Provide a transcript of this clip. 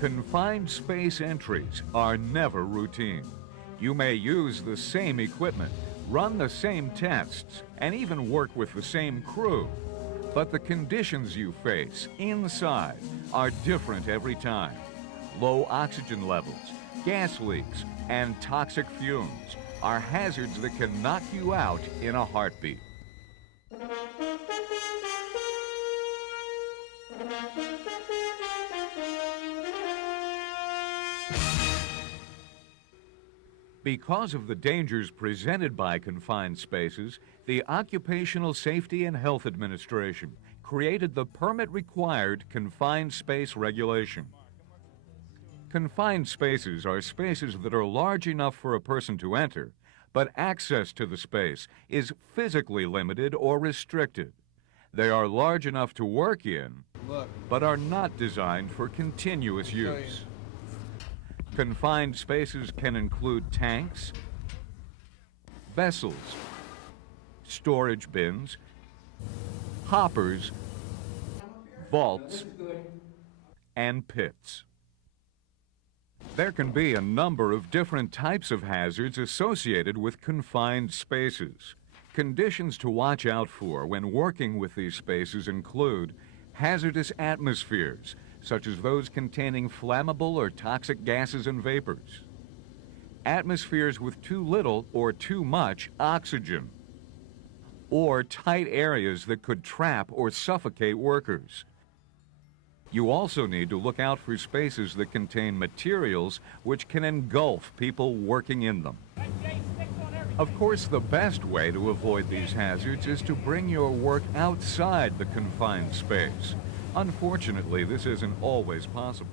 Confined space entries are never routine. You may use the same equipment, run the same tests, and even work with the same crew. But the conditions you face inside are different every time. Low oxygen levels, gas leaks, and toxic fumes are hazards that can knock you out in a heartbeat. Because of the dangers presented by confined spaces, the Occupational Safety and Health Administration created the permit-required confined space regulation. Confined spaces are spaces that are large enough for a person to enter, but access to the space is physically limited or restricted. They are large enough to work in, but are not designed for continuous use. Confined spaces can include tanks, vessels, storage bins, hoppers, vaults, and pits. There can be a number of different types of hazards associated with confined spaces. Conditions to watch out for when working with these spaces include hazardous atmospheres, such as those containing flammable or toxic gases and vapors, atmospheres with too little or too much oxygen, or tight areas that could trap or suffocate workers. You also need to look out for spaces that contain materials which can engulf people working in them. Of course, the best way to avoid these hazards is to bring your work outside the confined space. Unfortunately, this isn't always possible.